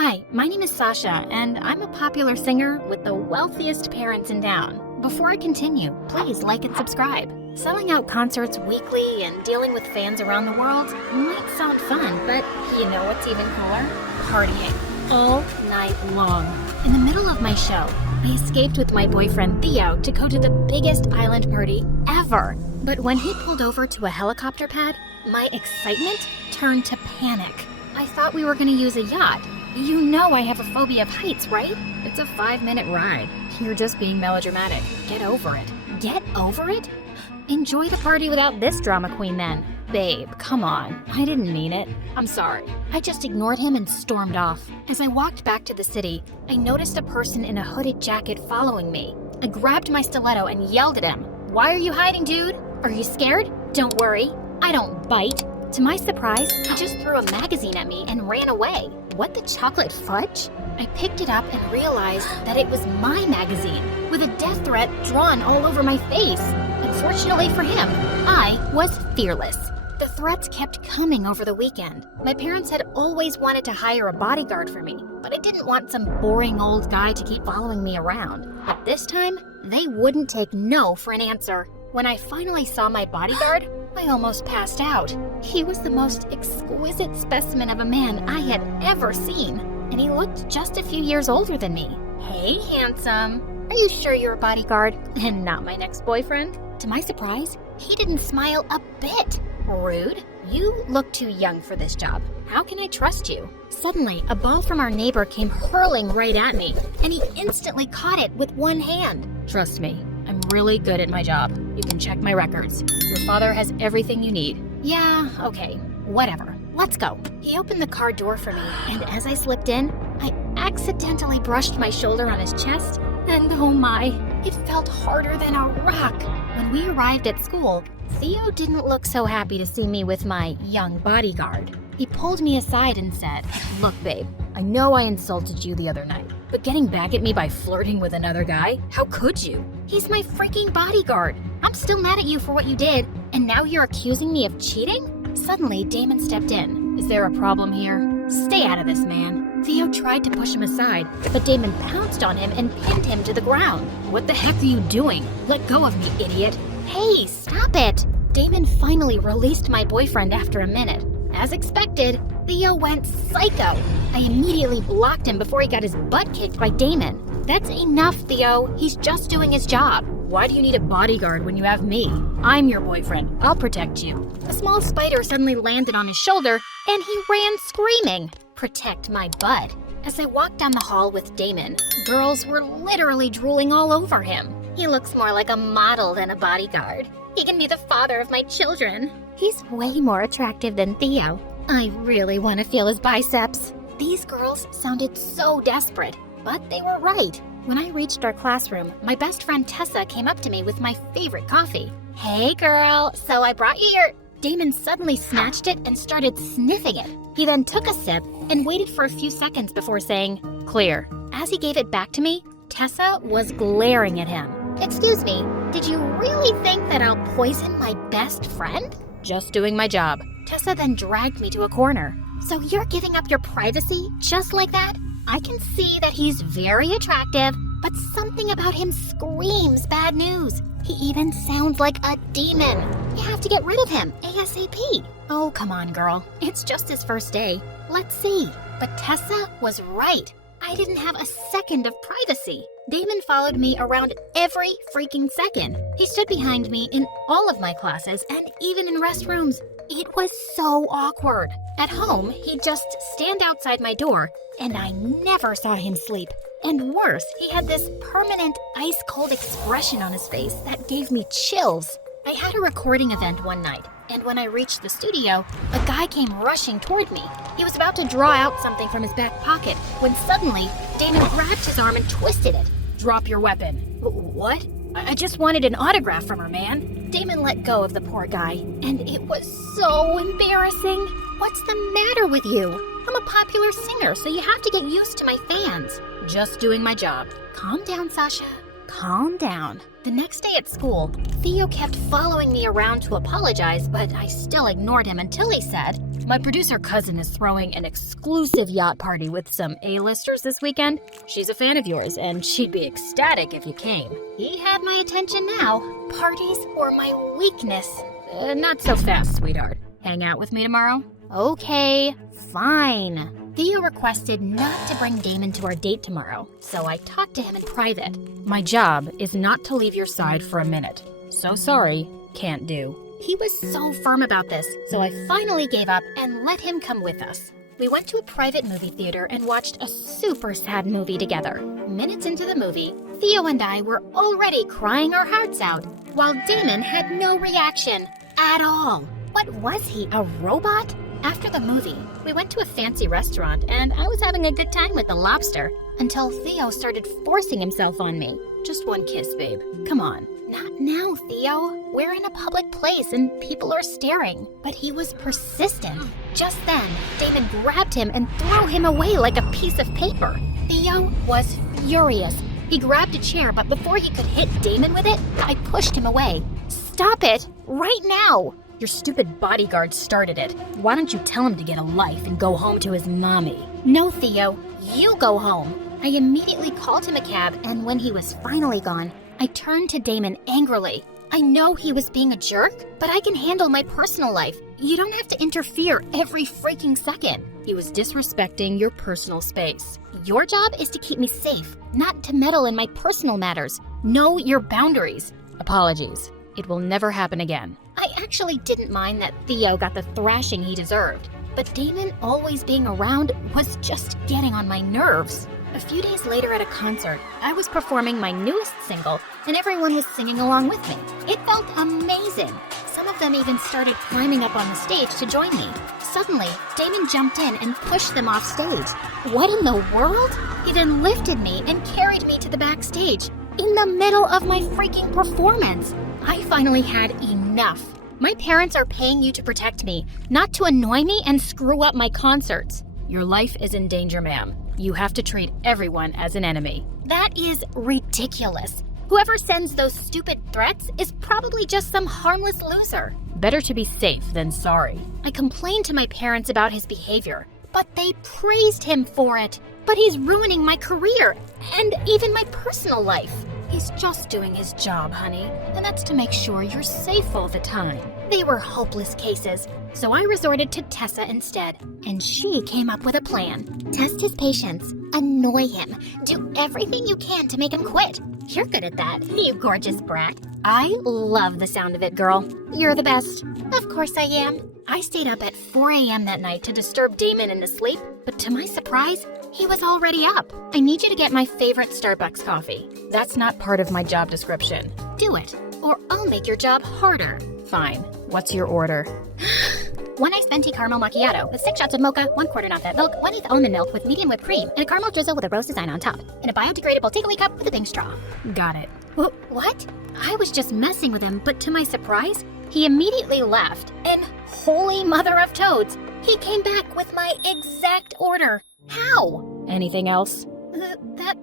Hi, my name is Sasha, and I'm a popular singer with the wealthiest parents in town. Before I continue, please like and subscribe. Selling out concerts weekly and dealing with fans around the world might sound fun, but you know what's even cooler? Partying all night long. In the middle of my show, I escaped with my boyfriend Theo to go to the biggest island party ever. But when he pulled over to a helicopter pad, my excitement turned to panic. I thought we were going to use a yacht. You know I have a phobia of heights, right? It's a 5-minute ride. You're just being melodramatic. Get over it. Get over it? Enjoy the party without this drama queen then. Babe, come on. I didn't mean it. I'm sorry. I just ignored him and stormed off. As I walked back to the city, I noticed a person in a hooded jacket following me. I grabbed my stiletto and yelled at him. Why are you hiding, dude? Are you scared? Don't worry. I don't bite. To my surprise, he just threw a magazine at me and ran away. What the chocolate fudge? I picked it up and realized that it was my magazine, with a death threat drawn all over my face. Unfortunately for him, I was fearless. The threats kept coming over the weekend. My parents had always wanted to hire a bodyguard for me, but I didn't want some boring old guy to keep following me around. But this time, they wouldn't take no for an answer. When I finally saw my bodyguard, I almost passed out. He was the most exquisite specimen of a man I had ever seen, and he looked just a few years older than me. Hey, handsome. Are you sure you're a bodyguard and not my next boyfriend? To my surprise, he didn't smile a bit. Rude. You look too young for this job. How can I trust you? Suddenly, a ball from our neighbor came hurling right at me, and he instantly caught it with one hand. Trust me, I'm really good at my job. You can check my records. Your father has everything you need. Yeah, okay, whatever. Let's go. He opened the car door for me, and as I slipped in, I accidentally brushed my shoulder on his chest, and oh my, it felt harder than a rock. When we arrived at school, Theo didn't look so happy to see me with my young bodyguard. He pulled me aside and said, Look, babe, I know I insulted you the other night, but getting back at me by flirting with another guy? How could you? He's my freaking bodyguard. I'm still mad at you for what you did, and now you're accusing me of cheating? Suddenly, Damon stepped in. Is there a problem here? Stay out of this, man. Theo tried to push him aside, but Damon pounced on him and pinned him to the ground. What the heck are you doing? Let go of me, idiot. Hey, stop it! Damon finally released my boyfriend after a minute. As expected, Theo went psycho. I immediately blocked him before he got his butt kicked by Damon. That's enough, Theo. He's just doing his job. Why do you need a bodyguard when you have me? I'm your boyfriend. I'll protect you. A small spider suddenly landed on his shoulder, and he ran screaming. Protect my butt. As I walked down the hall with Damon, girls were literally drooling all over him. He looks more like a model than a bodyguard. He can be the father of my children. He's way more attractive than Theo. I really want to feel his biceps. These girls sounded so desperate, but they were right. When I reached our classroom, my best friend Tessa came up to me with my favorite coffee. Hey girl, so I brought you your... Damon suddenly snatched it and started sniffing it. He then took a sip and waited for a few seconds before saying, Clear. As he gave it back to me, Tessa was glaring at him. Excuse me, did you really think that I'll poison my best friend? Just doing my job. Tessa then dragged me to a corner. So you're giving up your privacy just like that? I can see that he's very attractive, but something about him screams bad news. He even sounds like a demon. You have to get rid of him ASAP. Oh, come on, girl. It's just his first day. Let's see. But Tessa was right. I didn't have a second of privacy. Damon followed me around every freaking second. He stood behind me in all of my classes and even in restrooms. It was so awkward. At home, he'd just stand outside my door, and I never saw him sleep. And worse, he had this permanent ice-cold expression on his face that gave me chills. I had a recording event one night, and when I reached the studio, a guy came rushing toward me. He was about to draw out something from his back pocket when suddenly, Damon grabbed his arm and twisted it. Drop your weapon. What? I just wanted an autograph from her, man. Damon let go of the poor guy, and it was so embarrassing. What's the matter with you? I'm a popular singer, so you have to get used to my fans. Just doing my job. Calm down, Sasha. Calm down. The next day at school, Theo kept following me around to apologize, but I still ignored him until he said, My producer cousin is throwing an exclusive yacht party with some A-listers this weekend. She's a fan of yours, and she'd be ecstatic if you came. He had my attention now. Parties were my weakness. Not so fast, sweetheart. Hang out with me tomorrow? Okay, fine. Theo requested not to bring Damon to our date tomorrow, so I talked to him in private. My job is not to leave your side for a minute. So sorry, can't do. He was so firm about this, so I finally gave up and let him come with us. We went to a private movie theater and watched a super sad movie together. Minutes into the movie, Theo and I were already crying our hearts out, while Damon had no reaction at all. What was he, a robot? After the movie, we went to a fancy restaurant and I was having a good time with the lobster until Theo started forcing himself on me. Just one kiss, babe. Come on. Not now, Theo. We're in a public place and people are staring. But he was persistent. Just then, Damon grabbed him and threw him away like a piece of paper. Theo was furious. He grabbed a chair, but before he could hit Damon with it, I pushed him away. Stop it! Right now! Your stupid bodyguard started it. Why don't you tell him to get a life and go home to his mommy? No, Theo. You go home. I immediately called him a cab, and when he was finally gone, I turned to Damon angrily. I know he was being a jerk, but I can handle my personal life. You don't have to interfere every freaking second. He was disrespecting your personal space. Your job is to keep me safe, not to meddle in my personal matters. Know your boundaries. Apologies. It will never happen again. I actually didn't mind that Theo got the thrashing he deserved, but Damon always being around was just getting on my nerves. A few days later at a concert, I was performing my newest single, and everyone was singing along with me. It felt amazing. Some of them even started climbing up on the stage to join me. Suddenly, Damon jumped in and pushed them off stage. What in the world? He then lifted me and carried me to the backstage, in the middle of my freaking performance. I finally had enough. My parents are paying you to protect me, not to annoy me and screw up my concerts. Your life is in danger, ma'am. You have to treat everyone as an enemy. That is ridiculous. Whoever sends those stupid threats is probably just some harmless loser. Better to be safe than sorry. I complained to my parents about his behavior, but they praised him for it. But he's ruining my career and even my personal life. He's just doing his job, honey, and that's to make sure you're safe all the time. They were hopeless cases, so I resorted to Tessa instead, and she came up with a plan. Test his patience, annoy him, do everything you can to make him quit. You're good at that, you gorgeous brat. I love the sound of it, girl. You're the best. Of course I am. I stayed up at 4 a.m. that night to disturb Damon into sleep, but to my surprise, he was already up. I need you to get my favorite Starbucks coffee. That's not part of my job description. Do it, or I'll make your job harder. Fine. What's your order? 1 iced venti caramel macchiato with 6 shots of mocha, 1/4 not that milk, 1/8 almond milk with medium whipped cream, and a caramel drizzle with a rose design on top, and a biodegradable takeaway cup with a pink straw. Got it. What? I was just messing with him, but to my surprise, he immediately left. And holy mother of toads, he came back with my exact order. How? Anything else?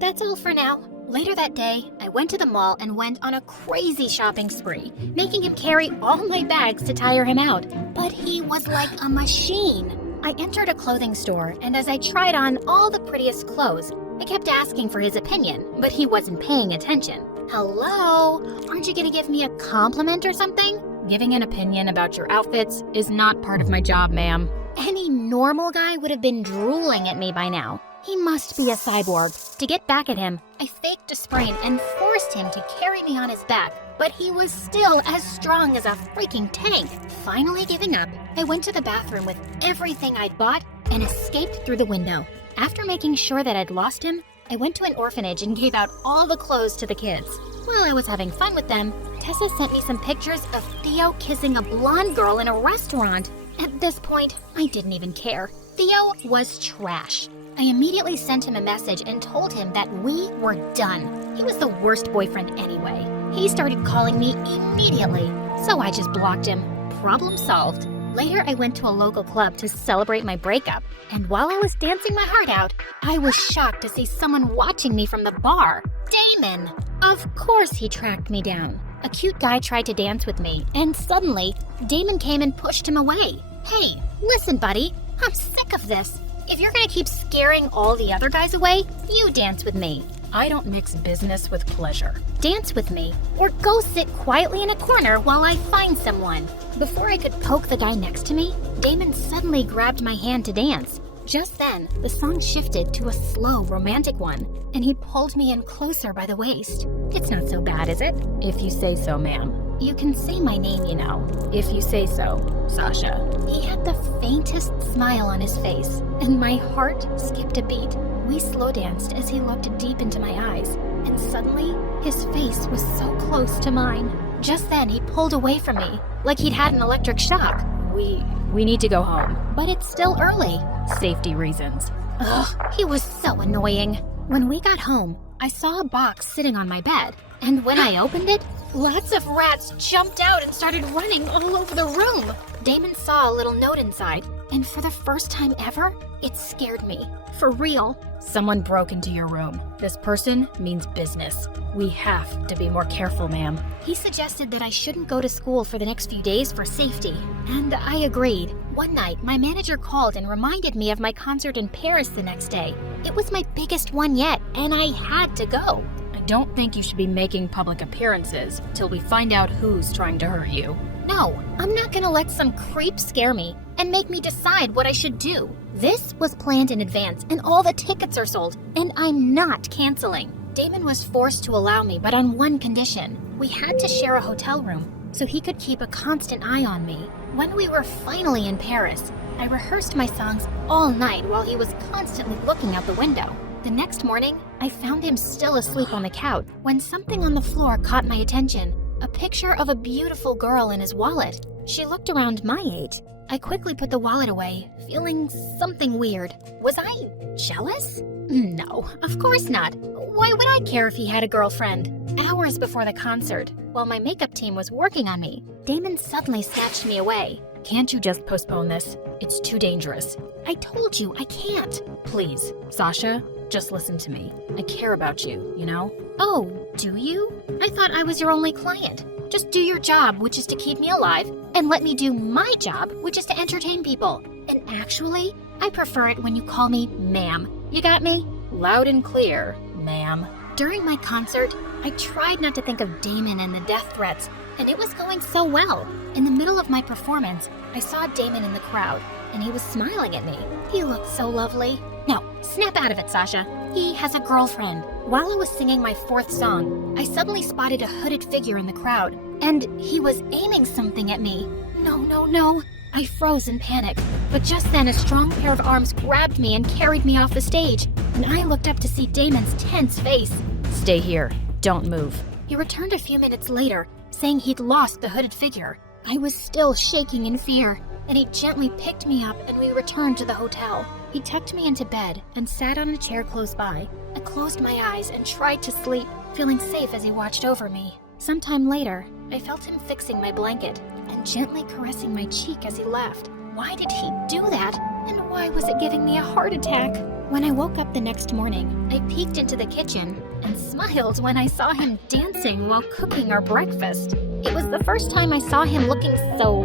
That's all for now. Later that day, I went to the mall and went on a crazy shopping spree, making him carry all my bags to tire him out. But he was like a machine. I entered a clothing store, and as I tried on all the prettiest clothes, I kept asking for his opinion, but he wasn't paying attention. Hello? Aren't you gonna give me a compliment or something? Giving an opinion about your outfits is not part of my job, ma'am. Any normal guy would have been drooling at me by now. He must be a cyborg. To get back at him, I faked a sprain and forced him to carry me on his back, but he was still as strong as a freaking tank. Finally giving up, I went to the bathroom with everything I'd bought and escaped through the window. After making sure that I'd lost him, I went to an orphanage and gave out all the clothes to the kids. While I was having fun with them, Tessa sent me some pictures of Theo kissing a blonde girl in a restaurant. At this point, I didn't even care. Theo was trash. I immediately sent him a message and told him that we were done. He was the worst boyfriend anyway. He started calling me immediately, so I just blocked him. Problem solved. Later, I went to a local club to celebrate my breakup, and while I was dancing my heart out, I was shocked to see someone watching me from the bar. Damon! Of course he tracked me down. A cute guy tried to dance with me, and suddenly, Damon came and pushed him away. Hey, listen, buddy. I'm sick of this. If you're gonna keep scaring all the other guys away, you dance with me. I don't mix business with pleasure. Dance with me, or go sit quietly in a corner while I find someone. Before I could poke the guy next to me, Damon suddenly grabbed my hand to dance. Just then, the song shifted to a slow, romantic one, and he pulled me in closer by the waist. It's not so bad, is it? If you say so, ma'am. You can say my name, you know. If you say so, Sasha. He had the faintest smile on his face, and my heart skipped a beat. We slow danced as he looked deep into my eyes, and suddenly, his face was so close to mine. Just then, he pulled away from me, like he'd had an electric shock. We need to go home. But it's still early. Safety reasons. Ugh, he was so annoying. When we got home, I saw a box sitting on my bed, and when I opened it, lots of rats jumped out and started running all over the room. Damon saw a little note inside, and for the first time ever, it scared me. For real. Someone broke into your room. This person means business. We have to be more careful, ma'am. He suggested that I shouldn't go to school for the next few days for safety, and I agreed. One night, my manager called and reminded me of my concert in Paris the next day. It was my biggest one yet, and I had to go. I don't think you should be making public appearances till we find out who's trying to hurt you. No, I'm not gonna let some creep scare me and make me decide what I should do. This was planned in advance, and all the tickets are sold, and I'm not canceling. Damon was forced to allow me, but on one condition. We had to share a hotel room, so he could keep a constant eye on me. When we were finally in Paris, I rehearsed my songs all night while he was constantly looking out the window. The next morning, I found him still asleep on the couch when something on the floor caught my attention. A picture of a beautiful girl in his wallet. She looked around my age. I quickly put the wallet away, feeling something weird. Was I jealous? No, of course not. Why would I care if he had a girlfriend? Hours before the concert, while my makeup team was working on me, Damon suddenly snatched me away. Can't you just postpone this? It's too dangerous. I told you, I can't. Please, Sasha, just listen to me. I care about you, you know? Oh, do you? I thought I was your only client. Just do your job, which is to keep me alive, and let me do my job, which is to entertain people. And actually, I prefer it when you call me ma'am. You got me? Loud and clear, ma'am. During my concert, I tried not to think of Damon and the death threats, and it was going so well. In the middle of my performance, I saw Damon in the crowd, and he was smiling at me. He looked so lovely. Now, snap out of it, Sasha. He has a girlfriend. While I was singing my fourth song, I suddenly spotted a hooded figure in the crowd, and he was aiming something at me. No, no, no. I froze in panic, but just then a strong pair of arms grabbed me and carried me off the stage, and I looked up to see Damon's tense face. Stay here. Don't move. He returned a few minutes later, saying he'd lost the hooded figure. I was still shaking in fear, and he gently picked me up and we returned to the hotel. He tucked me into bed and sat on a chair close by. I closed my eyes and tried to sleep, feeling safe as he watched over me. Sometime later, I felt him fixing my blanket and gently caressing my cheek as he left. Why did he do that? And why was it giving me a heart attack? When I woke up the next morning, I peeked into the kitchen and smiled when I saw him dancing while cooking our breakfast. It was the first time I saw him looking so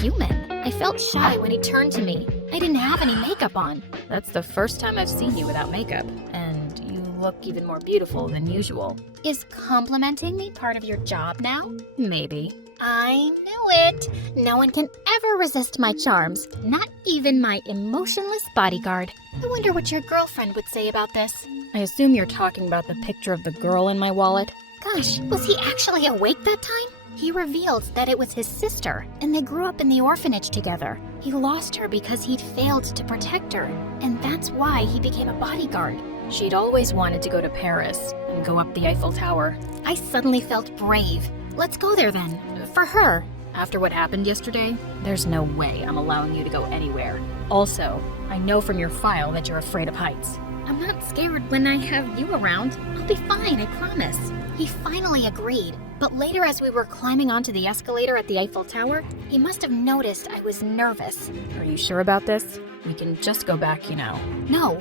human. I felt shy when he turned to me. I didn't have any makeup on. That's the first time I've seen you without makeup, and you look even more beautiful than usual. Is complimenting me part of your job now? Maybe. I knew it! No one can ever resist my charms, not even my emotionless bodyguard. I wonder what your girlfriend would say about this. I assume you're talking about the picture of the girl in my wallet? Gosh, was he actually awake that time? He revealed that it was his sister, and they grew up in the orphanage together. He lost her because he'd failed to protect her, and that's why he became a bodyguard. She'd always wanted to go to Paris and go up the Eiffel Tower. I suddenly felt brave. Let's go there then. For her. After what happened yesterday, there's no way I'm allowing you to go anywhere. Also, I know from your file that you're afraid of heights. I'm not scared when I have you around. I'll be fine, I promise. He finally agreed, but later as we were climbing onto the escalator at the Eiffel Tower, he must have noticed I was nervous. Are you sure about this? We can just go back, No,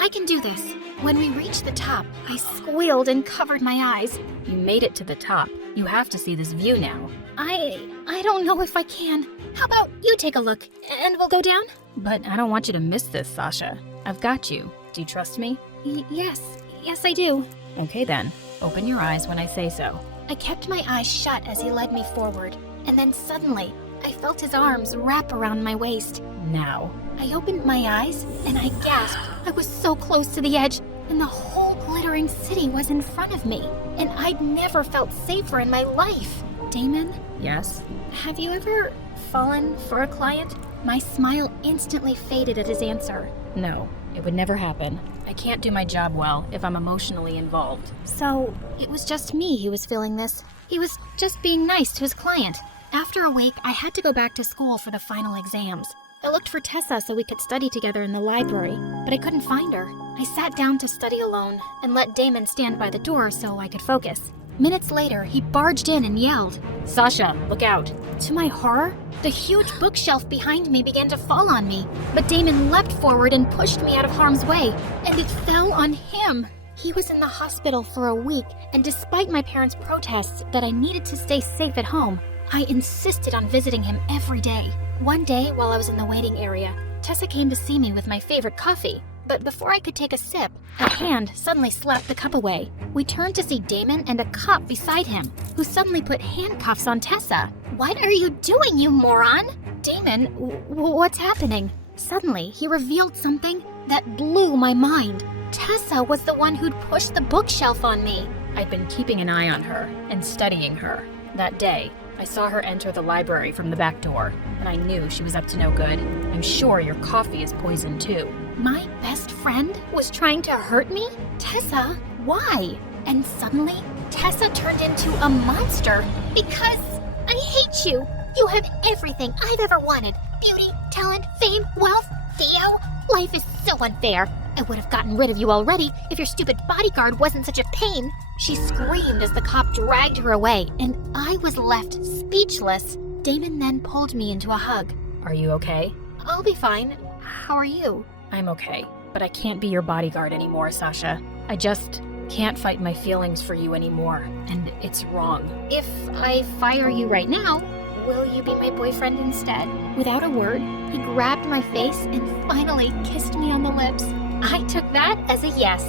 I can do this. When we reached the top, I squealed and covered my eyes. You made it to the top. You have to see this view now. I don't know if I can. How about you take a look, and we'll go down? But I don't want you to miss this, Sasha. I've got you. Do you trust me? Yes, I do. Okay then. Open your eyes when I say so. I kept my eyes shut as he led me forward, and then suddenly, I felt his arms wrap around my waist. Now. I opened my eyes, and I gasped. I was so close to the edge, and the whole glittering city was in front of me, and I'd never felt safer in my life. Damon? Yes? Have you ever fallen for a client? My smile instantly faded at his answer. No, it would never happen. I can't do my job well if I'm emotionally involved. So, it was just me who was feeling this. He was just being nice to his client. After a week, I had to go back to school for the final exams. I looked for Tessa so we could study together in the library, but I couldn't find her. I sat down to study alone and let Damon stand by the door so I could focus. Minutes later, he barged in and yelled, Sasha, look out! To my horror, the huge bookshelf behind me began to fall on me, but Damon leapt forward and pushed me out of harm's way, and it fell on him. He was in the hospital for a week, and despite my parents' protests that I needed to stay safe at home, I insisted on visiting him every day. One day, while I was in the waiting area, Tessa came to see me with my favorite coffee. But before I could take a sip, a hand suddenly slapped the cup away. We turned to see Damon and a cop beside him, who suddenly put handcuffs on Tessa. What are you doing, you moron? Damon, what's happening? Suddenly, he revealed something that blew my mind. Tessa was the one who'd pushed the bookshelf on me. I'd been keeping an eye on her and studying her. That day, I saw her enter the library from the back door, and I knew she was up to no good. I'm sure your coffee is poisoned too. My best friend was trying to hurt me? Tessa, why? And suddenly, Tessa turned into a monster because I hate you. You have everything I've ever wanted. Beauty, talent, fame, wealth. Theo, life is so unfair. I would have gotten rid of you already if your stupid bodyguard wasn't such a pain. She screamed as the cop dragged her away, and I was left speechless. Damon then pulled me into a hug. Are you okay? I'll be fine. How are you? I'm okay, but I can't be your bodyguard anymore, Sasha. I just can't fight my feelings for you anymore, and it's wrong. If I fire you right now, will you be my boyfriend instead? Without a word, he grabbed my face and finally kissed me on the lips. I took that as a yes.